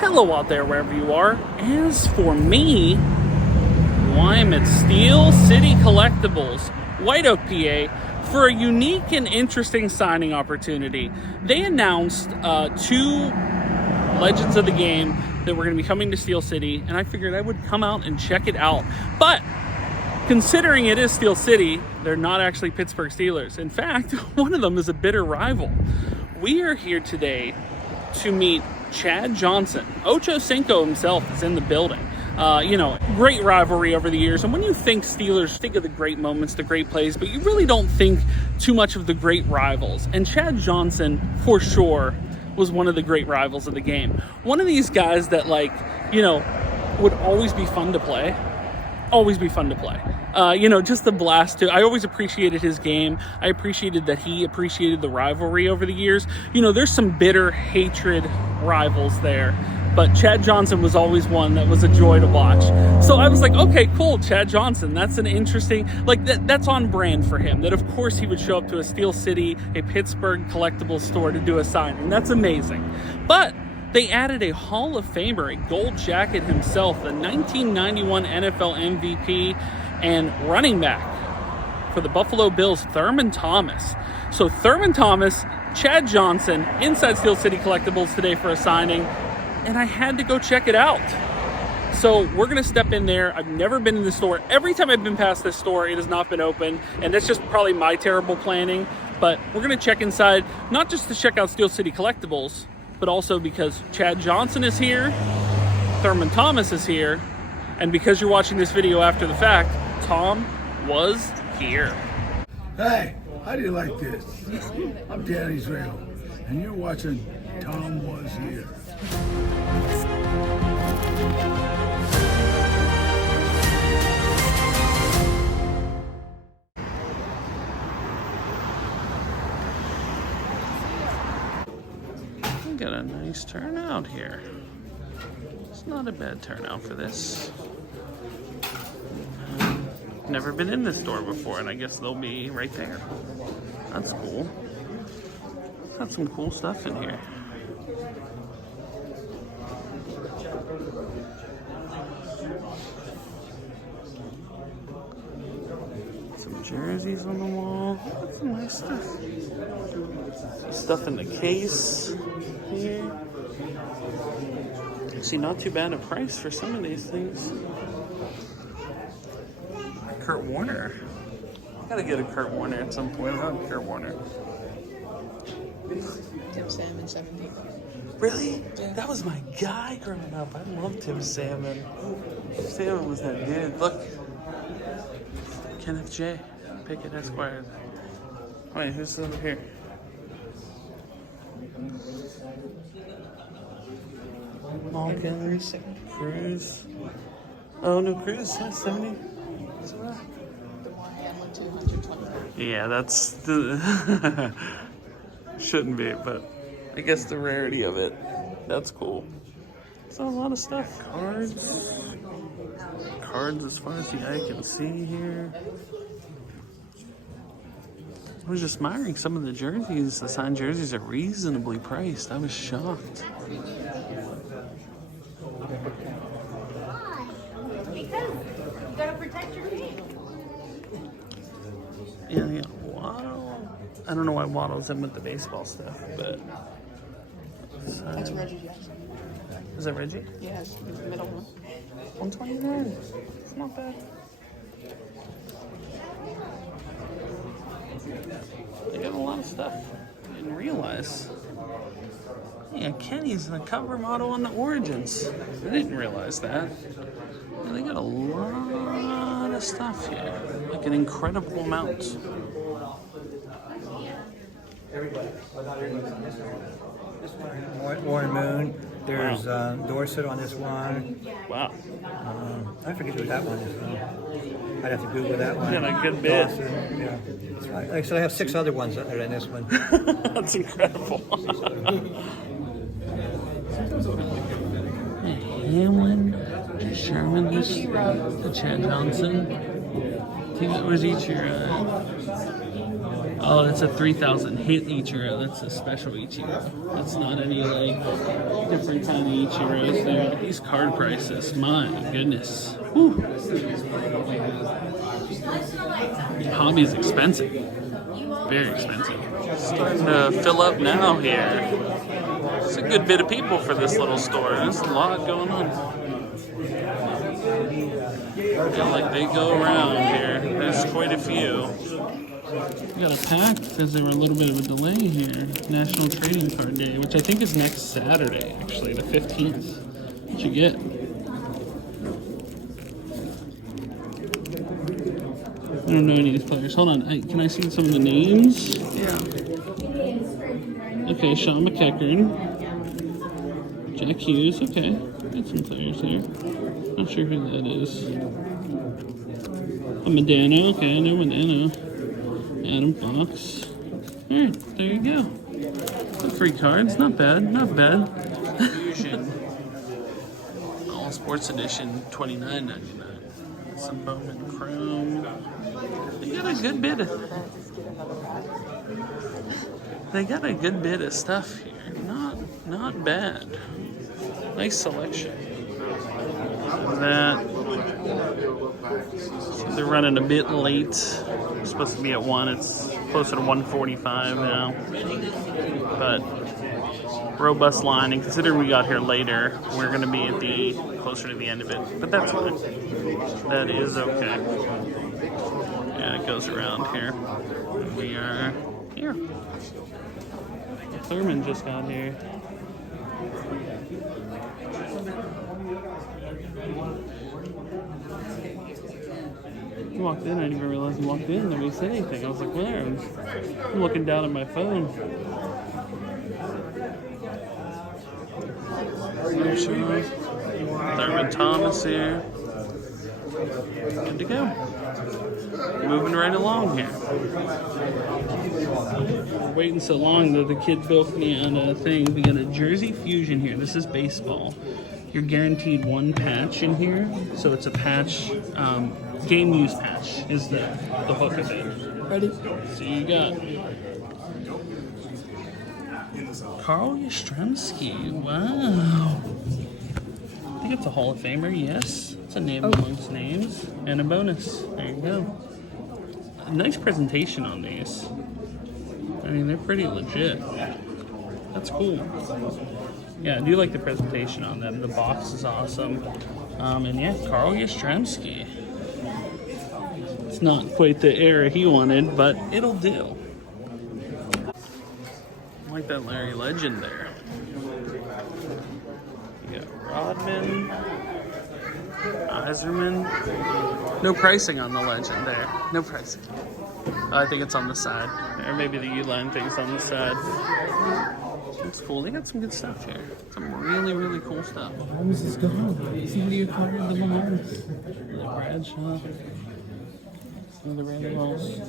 hello out there wherever you are. As for me, I'm at Steel City Collectibles, White Oak, PA, for a unique and interesting signing opportunity. They announced 2 Legends of the Game that were going to be coming to Steel City, and I figured I would come out and check it out. But considering it is Steel City, they're not actually Pittsburgh Steelers. In fact, one of them is a bitter rival. We are here today to meet Chad Johnson. Ochocinco himself is in the building. Great rivalry over the years. And when you think Steelers, think of the great moments, the great plays, but you really don't think too much of the great rivals. And Chad Johnson, for sure, was one of the great rivals of the game. One of these guys that, would always be fun to play. Always be fun to play. Just a blast too. I always appreciated his game. I appreciated that he appreciated the rivalry over the years. There's some bitter hatred rivals there, but Chad Johnson was always one that was a joy to watch. So I was like, okay, cool, Chad Johnson. That's an interesting, that's on brand for him. That of course he would show up to a Steel City, a Pittsburgh Collectibles store to do a signing. That's amazing. But they added a Hall of Famer, a gold jacket himself, the 1991 NFL MVP and running back for the Buffalo Bills, Thurman Thomas. So Thurman Thomas, Chad Johnson, inside Steel City Collectibles today for a signing, and I had to go check it out. So we're going to step in there. I've never been in the store. Every time I've been past this store, it has not been open, and that's just probably my terrible planning. But we're going to check inside, not just to check out Steel City Collectibles, but also because Chad Johnson is here, Thurman Thomas is here, and because you're watching this video after the fact, Tom was here. Hey, how do you like this? I'm Dan Israel, and you're watching Tom Was Here. We got a nice turnout here. It's not a bad turnout for this. Never been in this store before, and I guess they'll be right there. That's cool. Got some cool stuff in here. Some jerseys on the wall. Got some nice stuff. Some stuff in the case here. See, not too bad a price for some of these things. Kurt Warner. I gotta get a Kurt Warner at some point. Huh? Kurt Warner. Tim Salmon, 70. Really? Yeah. That was my guy growing up. I loved Tim Salmon. Tim Salmon was that dude. Look. Kenneth J. Pickett Esquire. Wait, who's over here? Malkins. Cruz. Oh, no, Cruz. Yeah, 70. The one I went to 120. Yeah, that's the... Shouldn't be, but I guess the rarity of it. That's cool. So a lot of stuff. Cards as far as the eye can see here. I was just admiring some of the jerseys. The signed jerseys are reasonably priced. I was shocked. Because you gotta protect your feet. Yeah, Waddle. I don't know why Waddle's in with the baseball stuff, but... That's Reggie Jackson. Is that Reggie? Yeah, it's the middle one. 129. It's not bad. They got a lot of stuff. I didn't realize. Yeah, Kenny's the cover model on the Origins. I didn't realize that. Yeah, they got a lot of stuff here. Like an incredible amount. Warren Moon. There's Dorset on this one. Wow. I forget what that one is. I'd have to Google that one. Yeah, a good bit. Dawson, yeah. Like I said, I have 6 other ones other than this one. That's incredible. Hamlin, Sherman, Chad Johnson. Where's Ichiro? Oh, that's a 3,000 hit Ichiro. That's a special Ichiro. That's not any like different kind of Ichiros there. These card prices, my goodness. Whew. Hobby's expensive. Very expensive. Starting to fill up now here. It's a good bit of people for this little store. There's a lot going on. I feel like they go around here. There's quite a few. We got a pack because there were a little bit of a delay here. National Trading Card Day, which I think is next Saturday, actually, the 15th. What you get? I don't know any of these players. Hold on. Can I see some of the names? Yeah. Okay, Sean McEachern. Jack Hughes. Okay. Got some players here. Not sure who that is. Medano. Okay, I know Medano. Adam Fox. Alright, there you go. Some free cards. Not bad. Not bad. Fusion. All Sports Edition, $29.99. Some Bowman Chrome. They got a good bit of. They got a good bit of stuff here. Not bad. Nice selection. That. So they're running a bit late. It's supposed to be at 1. It's closer to 1:45 now. But robust line, and considering we got here later, we're going to be at the closer to the end of it. But that's fine. That is okay. Yeah, it goes around here. We are here. Thurman just got here. He walked in, I didn't even realize he walked in, nobody said anything. I was like, where? I'm looking down at my phone. Thurman Thomas here. Good to go. Moving right along here. We're waiting so long that the kid built me on a thing. We got a Jersey Fusion here. This is baseball. You're guaranteed 1 patch in here. So it's a patch, game use patch is the hook of it. Ready? So you got Carl Yastrzemski. Wow. I think it's a Hall of Famer, yes. It's a name amongst names. And a bonus. There you go. A nice presentation on these. I mean, they're pretty legit. That's cool. Yeah, I do like the presentation on them. The box is awesome. And yeah, Carl Yastrzemski. It's not quite the era he wanted, but it'll do. I like that Larry Legend there. You got Rodman, Iserman. No pricing on the Legend there. No pricing. I think it's on the side. Or maybe the U-line thing's on the side. That's cool. They got some good stuff here. Some really, really cool stuff. Mahomes is gone. Somebody acquired the Mahomes. The Bradshaw. Some of the random balls.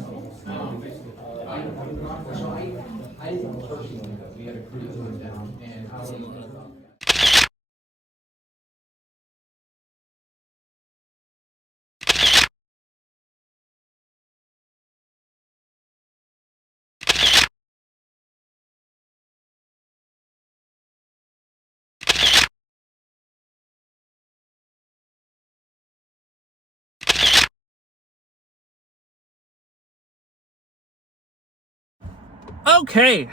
Okay,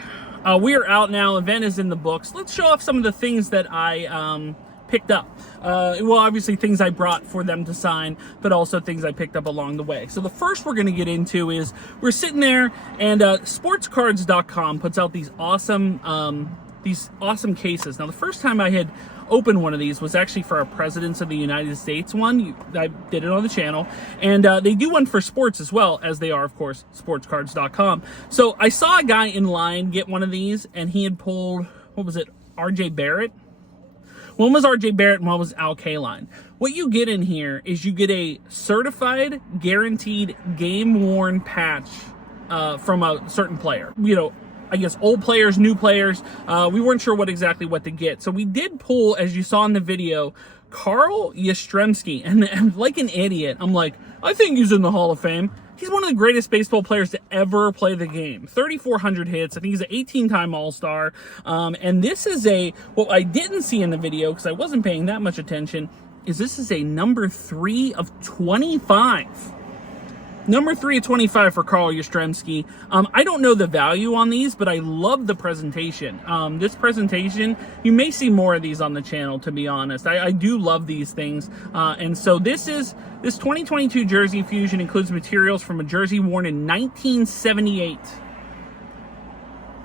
we are out now. Event is in the books. Let's show off some of the things that I picked up. Well, obviously things I brought for them to sign, but also things I picked up along the way. So the first we're going to get into is we're sitting there, and sportscards.com puts out these awesome cases. Now, the first time I had opened one of these was actually for a Presidents of the United States one. I did it on the channel, and they do one for sports as well, as they are, of course, sportscards.com. So I saw a guy in line get one of these, and he had pulled, what was it, RJ Barrett? One was RJ Barrett and one was Al Kaline. What you get in here is you get a certified, guaranteed, game-worn patch from a certain player. You know, I guess old players, new players. We weren't sure what to get. So we did pull, as you saw in the video, Carl Yastrzemski. And like an idiot, I'm like, I think he's in the Hall of Fame. he's one of the greatest baseball players to ever play the game. 3,400 hits. I think he's an 18-time All-Star. And this is what I didn't see in the video because I wasn't paying that much attention, is this is a number 3 of 25. Number 3 of 25 for Carl Yastrzemski. I don't know the value on these, but I love the presentation. This presentation, you may see more of these on the channel, to be honest. I do love these things. And so this 2022 Jersey Fusion includes materials from a jersey worn in 1978.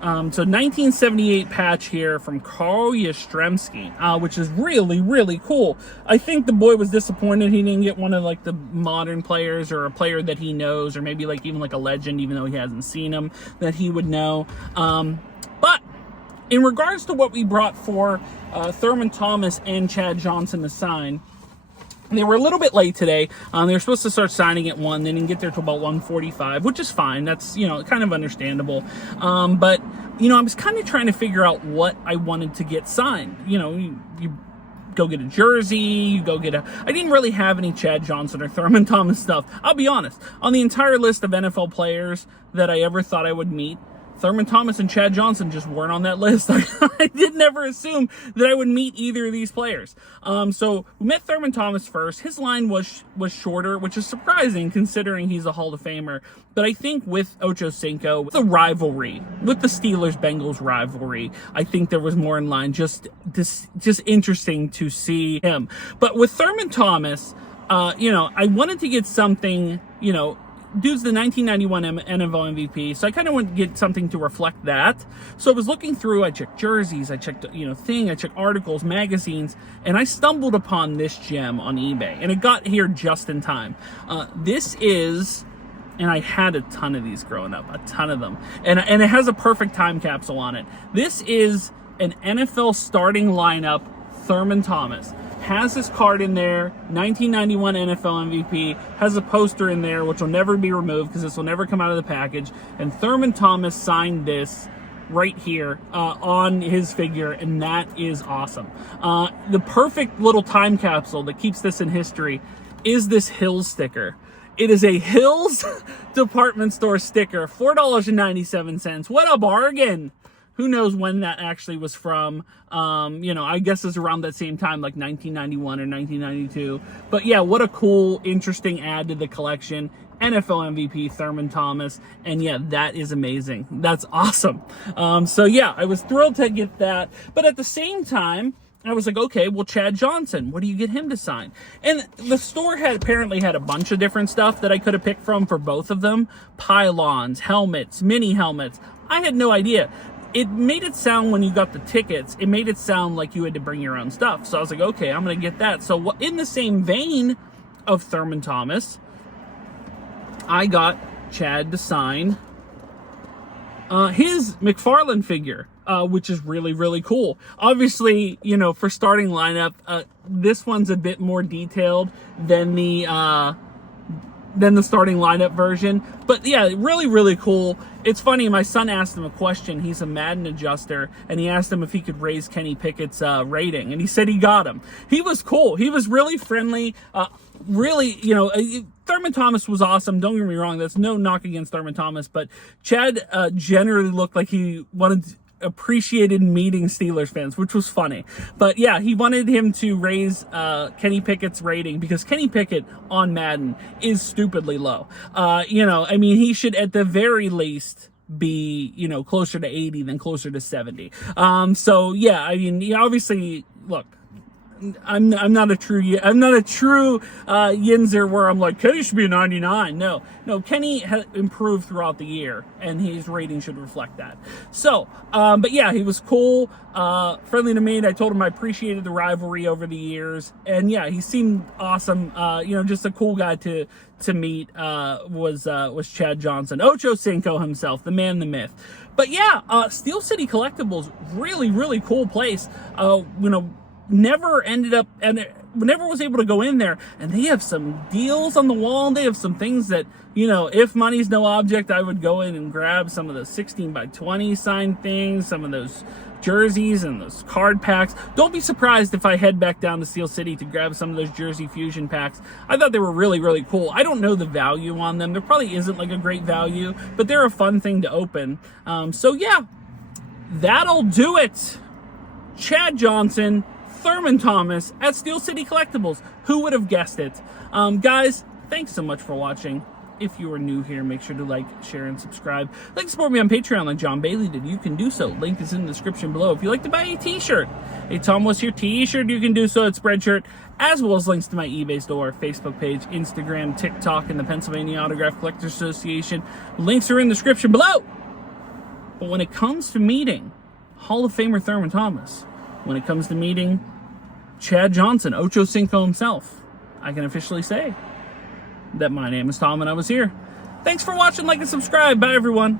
So 1978 patch here from Carl Yastrzemski, which is really, really cool. I think the boy was disappointed he didn't get one of like the modern players or a player that he knows, or maybe like even like a legend, even though he hasn't seen him, that he would know. But in regards to what we brought for Thurman Thomas and Chad Johnson to sign, they were a little bit late today. They were supposed to start signing at 1. They didn't get there till about 1:45, which is fine. That's, kind of understandable. But, I was kind of trying to figure out what I wanted to get signed. You go get a jersey, you go get I didn't really have any Chad Johnson or Thurman Thomas stuff. I'll be honest. On the entire list of NFL players that I ever thought I would meet, Thurman Thomas and Chad Johnson just weren't on that list. I did never assume that I would meet either of these players. So we met Thurman Thomas first. His line was shorter, which is surprising considering he's a Hall of Famer. But I think with Ochocinco, the rivalry, with the Steelers-Bengals rivalry, I think there was more in line. Just interesting to see him. But with Thurman Thomas, I wanted to get something, dude's the 1991 NFL MVP, so I kind of want to get something to reflect that. So I was looking through, I checked jerseys, I checked, I checked articles, magazines, and I stumbled upon this gem on eBay, and it got here just in time. This is, and I had a ton of these growing up, a ton of them, and it has a perfect time capsule on it. This is an NFL starting lineup, Thurman Thomas. Has his card in there, 1991 NFL MVP, has a poster in there, which will never be removed because this will never come out of the package. And Thurman Thomas signed this right here on his figure, and that is awesome. The perfect little time capsule that keeps this in history is this Hills sticker. It is a Hills department store sticker, $4.97. What a bargain! Who knows when that actually was from? I guess it's around that same time, like 1991 or 1992. But yeah, what a cool, interesting add to the collection. NFL MVP Thurman Thomas. And yeah, that is amazing. That's awesome. So yeah, I was thrilled to get that. But at the same time, I was like, okay, well, Chad Johnson, what do you get him to sign? And the store apparently had a bunch of different stuff that I could have picked from for both of them. Pylons, helmets, mini helmets. I had no idea. It made it sound, when you got the tickets, it made it sound like you had to bring your own stuff. So I was like, okay, I'm going to get that. So in the same vein of Thurman Thomas, I got Chad to sign his McFarlane figure, which is really, really cool. Obviously, for starting lineup, this one's a bit more detailed than the starting lineup version. But yeah, really, really cool. It's funny, my son asked him a question. He's a Madden adjuster, and he asked him if he could raise Kenny Pickett's rating, and he said he got him. He was cool. He was really friendly. Thurman Thomas was awesome. Don't get me wrong. That's no knock against Thurman Thomas, but Chad generally looked like he appreciated meeting Steelers fans, which was funny. But yeah, he wanted him to raise Kenny Pickett's rating because Kenny Pickett on Madden is stupidly low. He should at the very least be, closer to 80 than closer to 70. So yeah, obviously, look, I'm not a true Yinzer where I'm like, Kenny should be a 99. No, Kenny has improved throughout the year, and his rating should reflect that. So, but yeah, he was cool, friendly to me, and I told him I appreciated the rivalry over the years, and yeah, he seemed awesome. Just a cool guy to meet. Was Chad Johnson, Ochocinco himself, the man, the myth. But yeah, Steel City Collectibles, really, really cool place. Never was able to go in there, and they have some deals on the wall, and they have some things that, if money's no object, I would go in and grab some of the 16 by 20 signed things, some of those jerseys and those card packs. Don't be surprised if I head back down to Steel City to grab some of those Jersey Fusion packs. I thought they were really, really cool. I don't know the value on them. There probably isn't like a great value, but they're a fun thing to open. So yeah, that'll do it. Chad Johnson, Thurman Thomas at Steel City Collectibles. Who would have guessed it? Guys, thanks so much for watching. If you are new here, make sure to like, share, and subscribe. Like to support me on Patreon like John Bailey did. You can do so. Link is in the description below. If you'd like to buy a t-shirt, a Tomwashere t-shirt, you can do so at Spreadshirt, as well as links to my eBay store, Facebook page, Instagram, TikTok, and the Pennsylvania Autograph Collectors Association. Links are in the description below. But when it comes to meeting Hall of Famer Thurman Thomas, when it comes to meeting Chad Johnson, Ochocinco himself, I can officially say that my name is Tom and I was here. Thanks for watching, like, and subscribe. Bye, everyone.